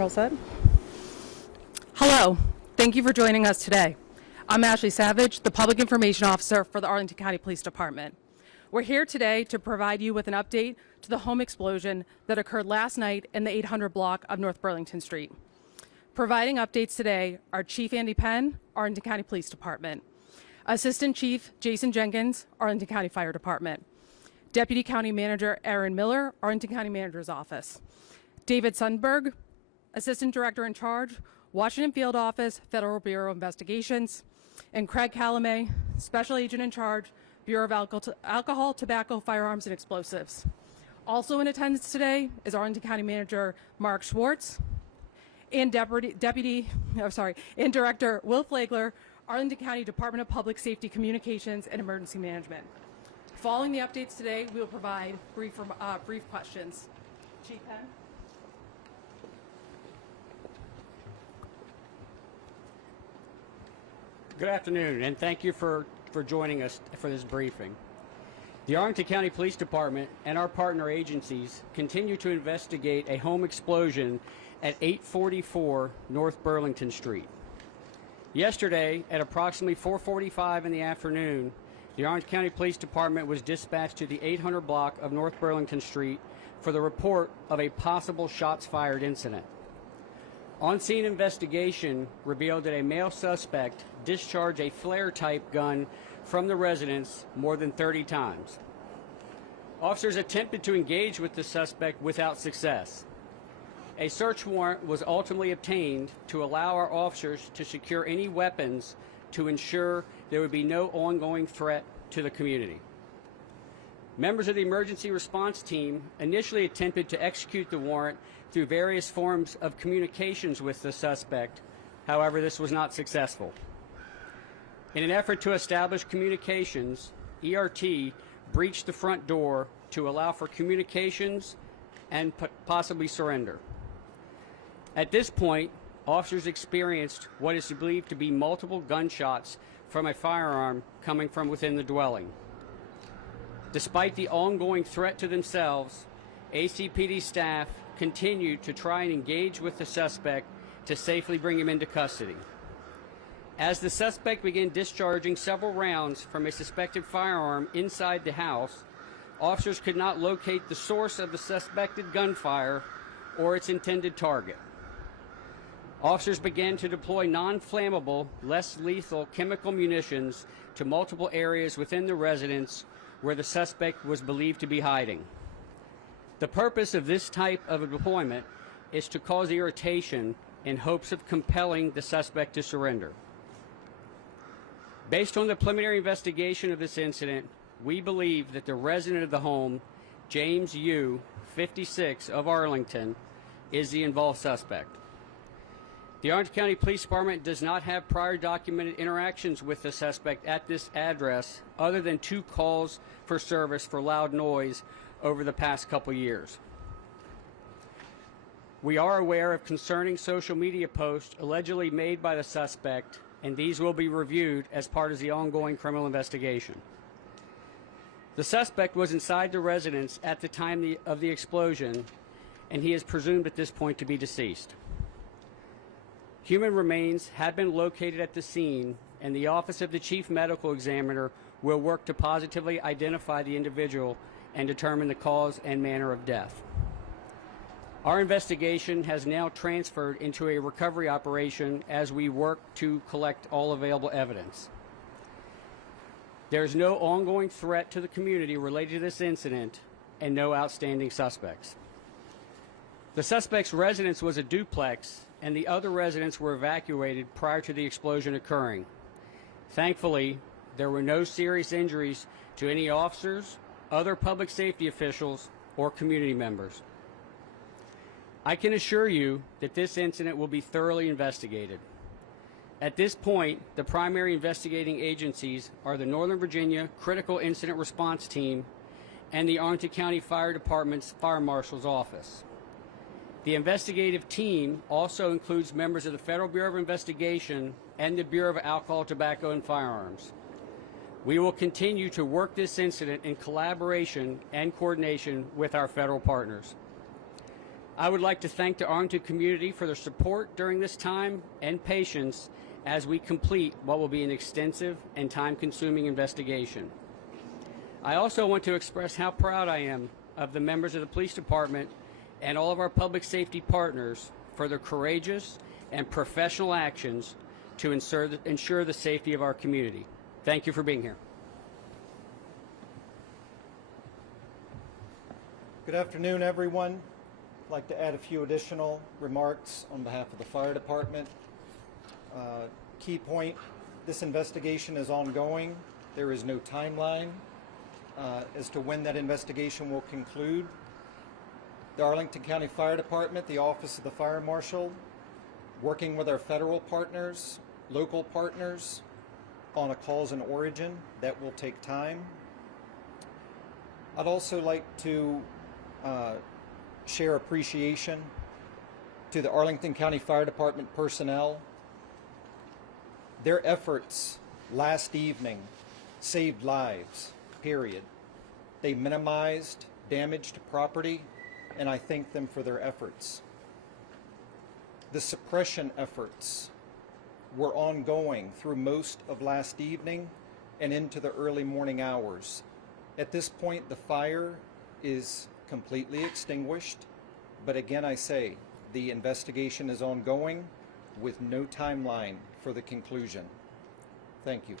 All set? Hello. Thank you for joining us today. I'm Ashley Savage, the Public Information Officer for the Arlington County Police Department. We're here today to provide you with an update to the home explosion that occurred last night in the 800 block of North Burlington Street. Providing updates today are Chief Andy Penn, Arlington County Police Department, Assistant Chief Jason Jenkins, Arlington County Fire Department, Deputy County Manager Aaron Miller, Arlington County Manager's Office, David Sundberg, Assistant Director in Charge, Washington Field Office, Federal Bureau of Investigations, and Craig Calamay, Special Agent in Charge, Bureau of Alcohol, Tobacco, Firearms, and Explosives. Also in attendance today is Arlington County Manager Mark Schwartz and Director Will Flagler, Arlington County Department of Public Safety Communications and Emergency Management. Following the updates today, we will provide brief questions. Chief Penn. Good afternoon, and thank you for joining us for this briefing. The Arlington County Police Department and our partner agencies continue to investigate a home explosion at 844 North Burlington Street. Yesterday, at approximately 4:45 in the afternoon, the Arlington County Police Department was dispatched to the 800 block of North Burlington Street for the report of a possible shots fired incident. On-scene investigation revealed that a male suspect discharged a flare-type gun from the residence more than 30 times. Officers attempted to engage with the suspect without success. A search warrant was ultimately obtained to allow our officers to secure any weapons to ensure there would be no ongoing threat to the community. Members of the emergency response team initially attempted to execute the warrant through various forms of communications with the suspect. However, this was not successful. In an effort to establish communications, ERT breached the front door to allow for communications and possibly surrender. At this point, officers experienced what is believed to be multiple gunshots from a firearm coming from within the dwelling. Despite the ongoing threat to themselves, ACPD staff continued to try and engage with the suspect to safely bring him into custody. As the suspect began discharging several rounds from a suspected firearm inside the house, officers could not locate the source of the suspected gunfire or its intended target. Officers began to deploy non-flammable, less lethal chemical munitions to multiple areas within the residence where the suspect was believed to be hiding. The purpose of this type of a deployment is to cause irritation in hopes of compelling the suspect to surrender. Based on the preliminary investigation of this incident, we believe that the resident of the home, James Yu, 56, of Arlington, is the involved suspect. The Arlington County Police Department does not have prior documented interactions with the suspect at this address other than 2 calls for service for loud noise over the past couple years. We are aware of concerning social media posts allegedly made by the suspect, and these will be reviewed as part of the ongoing criminal investigation. The suspect was inside the residence at the time of the explosion, and he is presumed at this point to be deceased. Human remains have been located at the scene, and the Office of the Chief Medical Examiner will work to positively identify the individual and determine the cause and manner of death. Our investigation has now transferred into a recovery operation as we work to collect all available evidence. There is no ongoing threat to the community related to this incident and no outstanding suspects. The suspect's residence was a duplex, and the other residents were evacuated prior to the explosion occurring. Thankfully, there were no serious injuries to any officers, other public safety officials, or community members. I can assure you that this incident will be thoroughly investigated. At this point, the primary investigating agencies are the Northern Virginia Critical Incident Response Team and the Arlington County Fire Department's Fire Marshal's Office. The investigative team also includes members of the Federal Bureau of Investigation and the Bureau of Alcohol, Tobacco, and Firearms. We will continue to work this incident in collaboration and coordination with our federal partners. I would like to thank the Arlington community for their support during this time and patience as we complete what will be an extensive and time-consuming investigation. I also want to express how proud I am of the members of the police department and all of our public safety partners for their courageous and professional actions to ensure the safety of our community. Thank you for being here. Good afternoon, everyone. I'd like to add a few additional remarks on behalf of the fire department. Key point, this investigation is ongoing. There is no timeline as to when that investigation will conclude. The Arlington County Fire Department, the Office of the Fire Marshal, working with our federal partners, local partners, on a cause and origin that will take time. I'd also like to share appreciation to the Arlington County Fire Department personnel. Their efforts last evening saved lives, period. They minimized damage to property, and I thank them for their efforts. The suppression efforts were ongoing through most of last evening and into the early morning hours. At this point, the fire is completely extinguished, but again, I say, the investigation is ongoing with no timeline for the conclusion. Thank you.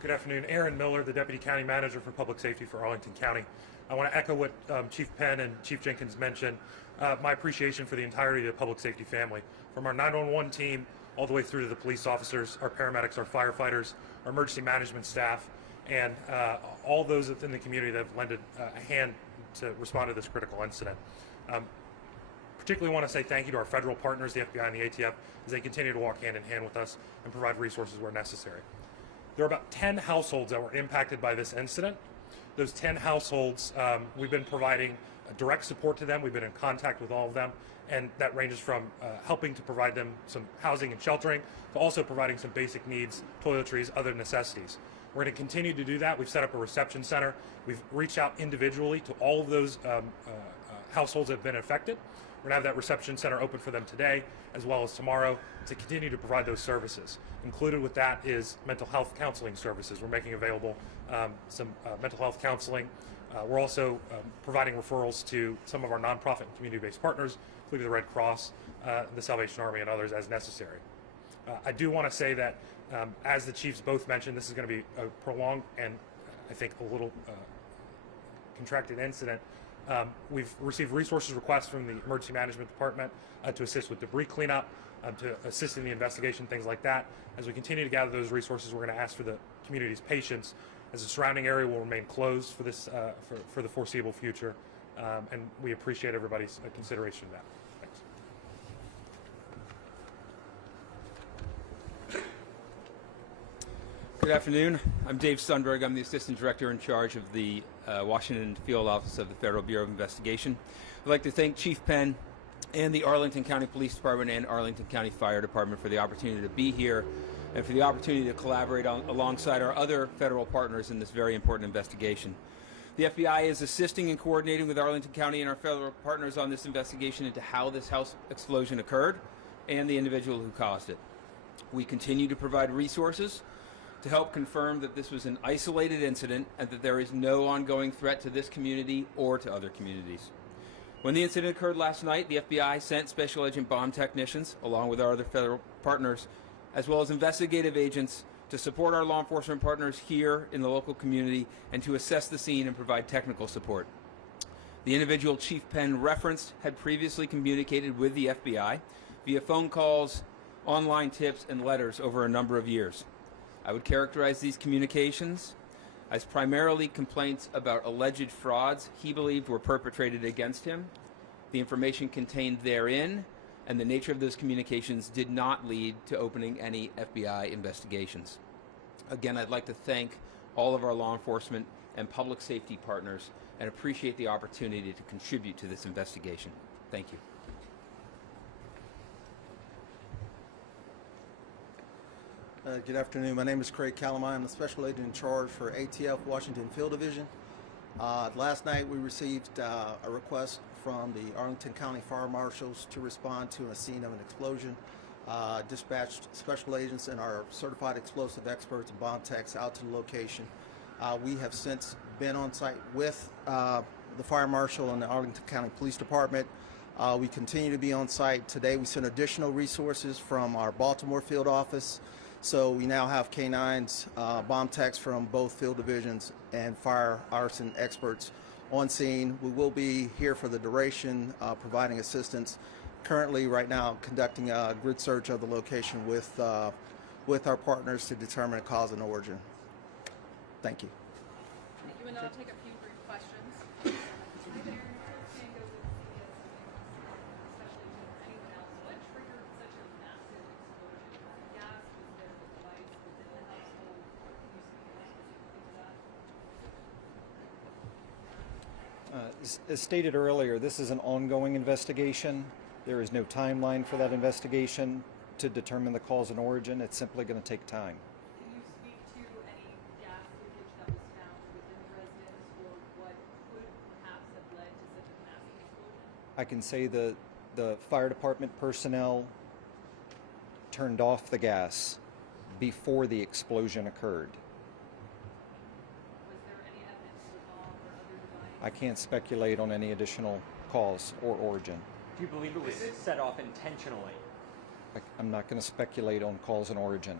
Good afternoon. Aaron Miller, the Deputy County Manager for Public Safety for Arlington County. I want to echo what Chief Penn and Chief Jenkins mentioned, my appreciation for the entirety of the public safety family, from our 911 team all the way through to the police officers, our paramedics, our firefighters, our emergency management staff, and all those within the community that have lended a hand to respond to this critical incident. Particularly want to say thank you to our federal partners, the FBI and the ATF, as they continue to walk hand in hand with us and provide resources where necessary. There are about 10 households that were impacted by this incident. Those 10 households, we've been providing direct support to them. We've been in contact with all of them, and that ranges from helping to provide them some housing and sheltering to also providing some basic needs, toiletries, other necessities. We're going to continue to do that. We've set up a reception center. We've reached out individually to all of those households that have been affected. We're going to have that reception center open for them today as well as tomorrow to continue to provide those services. Included with that is mental health counseling services. We're making available some mental health counseling. We're also providing referrals to some of our nonprofit and community-based partners, including the Red Cross, the Salvation Army, and others as necessary. I do want to say that, as the chiefs both mentioned, this is going to be a prolonged and I think a little contracted incident. We've received resources requests from the Emergency Management Department to assist with debris cleanup, to assist in the investigation, things like that. As we continue to gather those resources, we're going to ask for the community's patience, as the surrounding area will remain closed for this for the foreseeable future, and we appreciate everybody's consideration of that. Thanks. Good afternoon. I'm Dave Sundberg. I'm the Assistant Director in charge of the Washington Field Office of the Federal Bureau of Investigation. I'd like to thank Chief Penn and the Arlington County Police Department and Arlington County Fire Department for the opportunity to be here and for the opportunity to collaborate alongside our other federal partners in this very important investigation. The FBI is assisting and coordinating with Arlington County and our federal partners on this investigation into how this house explosion occurred and the individual who caused it. We continue to provide resources to help confirm that this was an isolated incident and that there is no ongoing threat to this community or to other communities. When the incident occurred last night, the FBI sent Special Agent bomb technicians, along with our other federal partners, as well as investigative agents, to support our law enforcement partners here in the local community and to assess the scene and provide technical support. The individual Chief Penn referenced had previously communicated with the FBI via phone calls, online tips, and letters over a number of years. I would characterize these communications as primarily complaints about alleged frauds he believed were perpetrated against him. The information contained therein and the nature of those communications did not lead to opening any FBI investigations. Again, I'd like to thank all of our law enforcement and public safety partners and appreciate the opportunity to contribute to this investigation. Thank you. Good afternoon. My name is Craig Calamai. I'm the Special Agent in charge for ATF Washington Field Division. Last night we received a request from the Arlington County Fire Marshals to respond to a scene of an explosion. Dispatched special agents and our certified explosive experts and bomb techs out to the location. We have since been on site with the Fire Marshal and the Arlington County Police Department. We continue to be on site. Today we sent additional resources from our Baltimore field office. So we now have canines, bomb techs from both field divisions and fire arson experts on scene. We will be here for the duration, providing assistance. Currently, right now, conducting a grid search of the location with our partners to determine a cause and origin. Thank you. Thank you, and I'll take a few brief questions. What triggered such a massive explosion? Gas, was there a device within the household? Can you speak more specifically to that? As stated earlier, this is an ongoing investigation. There is no timeline for that investigation to determine the cause and origin. It's simply going to take time. Can you speak to any gas leakage that was found within the residence, or what could perhaps have led to such a massive explosion? I can say the fire department personnel turned off the gas before the explosion occurred. Was there any evidence of a bomb or other device? I can't speculate on any additional cause or origin. Do you believe it was set off intentionally? I'm not going to speculate on cause and origin.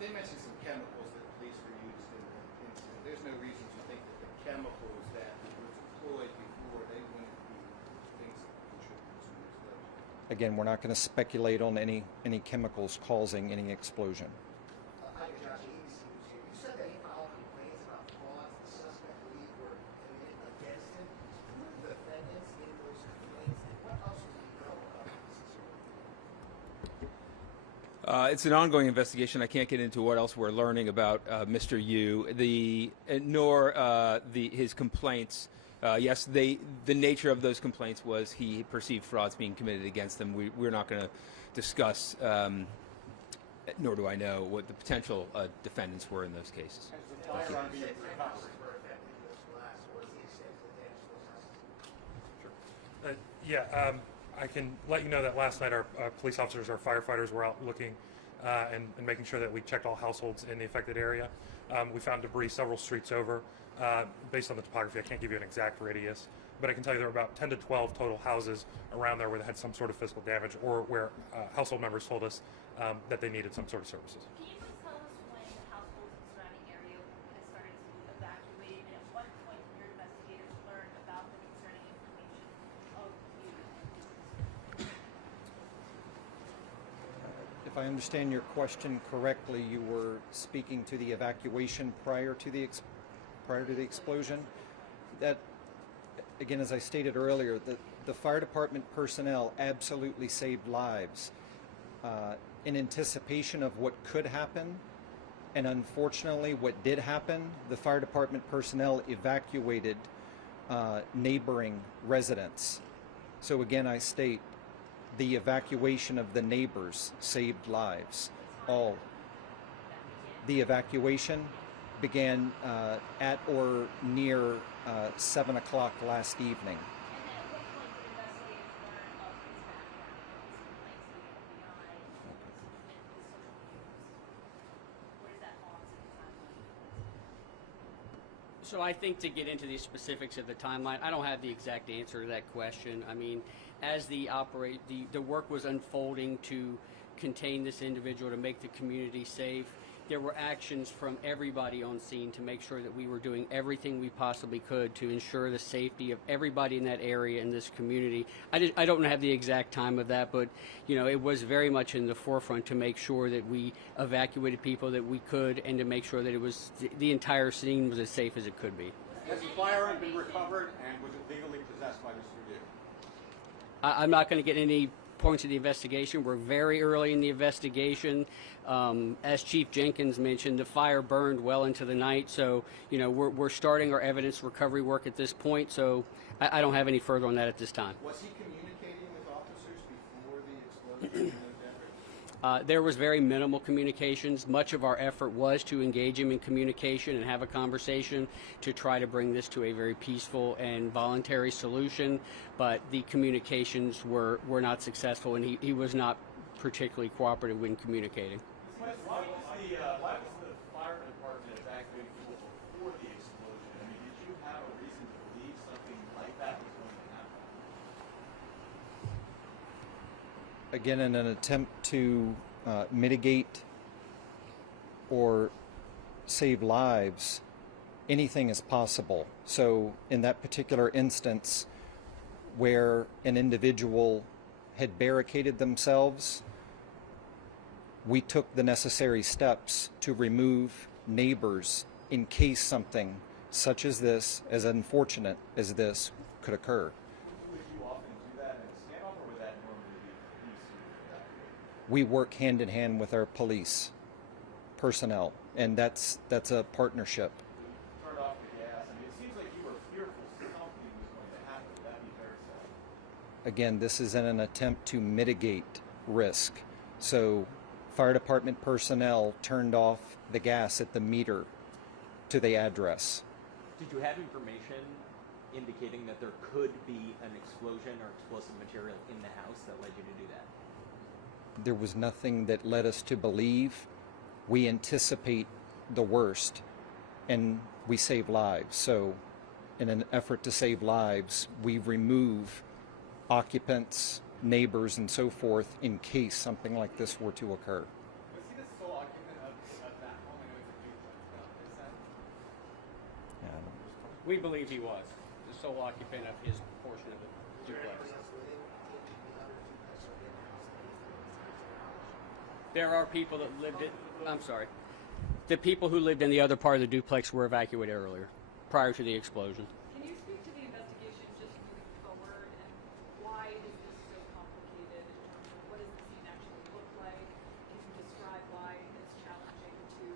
They mentioned some chemicals that police were used in the incident. There's no reason to think that the chemicals that were deployed before they went through things that contributed to the explosion. Again, we're not going to speculate on any chemicals causing any explosion. Hi, Josh. You said that he filed complaints about frauds the suspect believed were committed against him. Who are the defendants in those complaints, and what else do you know about this? It's an ongoing investigation. I can't get into what else we're learning about Mr. Yu, nor his complaints. Yes, the nature of those complaints was he perceived frauds being committed against him. We're not going to discuss, nor do I know, what the potential defendants were in those cases. I can let you know that last night our police officers, our firefighters were out looking and making sure that we checked all households in the affected area. We found debris several streets over. Based on the topography, I can't give you an exact radius, but I can tell you there were about 10 to 12 total houses around there where they had some sort of physical damage, or where household members told us that they needed some sort of services. Can you please tell us when the households in the surrounding area has started to evacuate, and at what point did your investigators learn about the concerning information of you and his If I understand your question correctly, you were speaking to the evacuation prior to the explosion. That, again, as I stated earlier, the fire department personnel absolutely saved lives in anticipation of what could happen. And unfortunately, what did happen, the fire department personnel evacuated neighboring residents. So again, I state, the evacuation of the neighbors saved lives. All. The evacuation began at or near 7 o'clock last evening. And then at what point did investigators learn of his background, his complaints to the FBI, and his social views? Where does that fall into the timeline? So I think, to get into the specifics of the timeline, I don't have the exact answer to that question. I mean, as the work was unfolding to contain this individual, to make the community safe, there were actions from everybody on scene to make sure that we were doing everything we possibly could to ensure the safety of everybody in that area, in this community. I don't have the exact time of that, but it was very much in the forefront to make sure that we evacuated people that we could, and to make sure that it was the entire scene was as safe as it could be. Has the firearm been recovered, and was it legally possessed by Mr. Yu? I'm not going to get any points of the investigation. We're very early in the investigation. As Chief Jenkins mentioned, the fire burned well into the night, so we're starting our evidence recovery work at this point. So I don't have any further on that at this time. Was he communicating with officers before the explosion in November? There was very minimal communications. Much of our effort was to engage him in communication and have a conversation to try to bring this to a very peaceful and voluntary solution, but the communications were not successful, and he was not particularly cooperative when communicating. Why was the fire department evacuating people before the explosion? I mean, did you have a reason to believe something like that was going to happen? Again, in an attempt to mitigate or save lives, anything is possible. So in that particular instance where an individual had barricaded themselves, we took the necessary steps to remove neighbors in case something such as this, as unfortunate as this, could occur. Would you often do that in a standoff, or would that normally be police who evacuate? We work hand in hand with our police personnel, and that's a partnership. Turned off the gas. I mean, it seems like you were fearful something was going to happen. Would that be fair to say? Again, this is in an attempt to mitigate risk. So fire department personnel turned off the gas at the meter to the address. Did you have information indicating that there could be an explosion or explosive material in the house that led you to do that? There was nothing that led us to believe. We anticipate the worst, and we save lives. So in an effort to save lives, we remove occupants, neighbors, and so forth in case something like this were to occur. Was he the sole occupant of that home? I know it's a duplex. Is that? Yeah, We believe he was the sole occupant of his portion of the duplex. There are people that lived the people who lived in the other part of the duplex were evacuated earlier, prior to the explosion. Can you speak to the investigation just moving forward, and why is this so complicated in terms of what does the scene actually look like? Can you describe why it's challenging to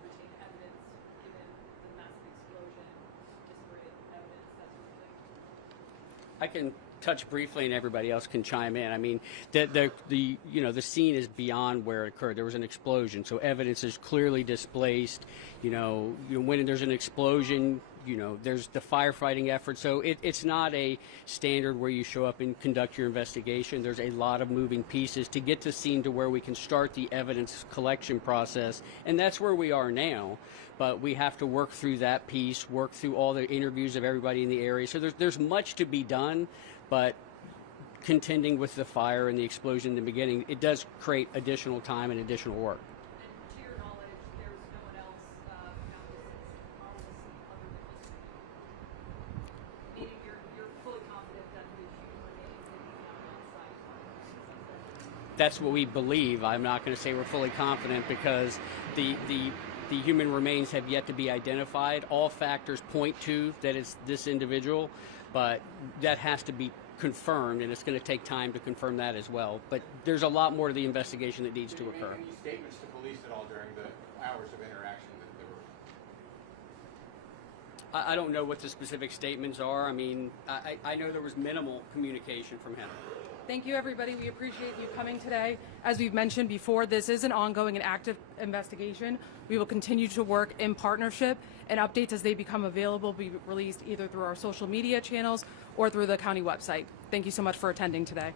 retain evidence given the massive explosion, disparate evidence, that sort of thing? I can touch briefly, and everybody else can chime in. I mean, the scene is beyond where it occurred. There was an explosion, so evidence is clearly displaced. When there's an explosion, there's the firefighting effort. So it's not a standard where you show up and conduct your investigation. There's a lot of moving pieces to get the scene to where we can start the evidence collection process, and that's where we are now. But we have to work through that piece, work through all the interviews of everybody in the area. So there's much to be done, but contending with the fire and the explosion in the beginning, it does create additional time and additional work. And to your knowledge, there's no one else found on the scene other than just you? Meaning you're fully confident that the human remains that you found on site? That's what we believe. I'm not going to say we're fully confident because the human remains have yet to be identified. All factors point to that it's this individual, but that has to be confirmed, and it's going to take time to confirm that as well. But there's a lot more to the investigation that needs to occur. Any statements to police at all during the hours of interaction that there were? I don't know what the specific statements are. I mean, I know there was minimal communication from him. Thank you, everybody. We appreciate you coming today. As we've mentioned before, this is an ongoing and active investigation. We will continue to work in partnership, and updates as they become available will be released either through our social media channels or through the county website. Thank you so much for attending today.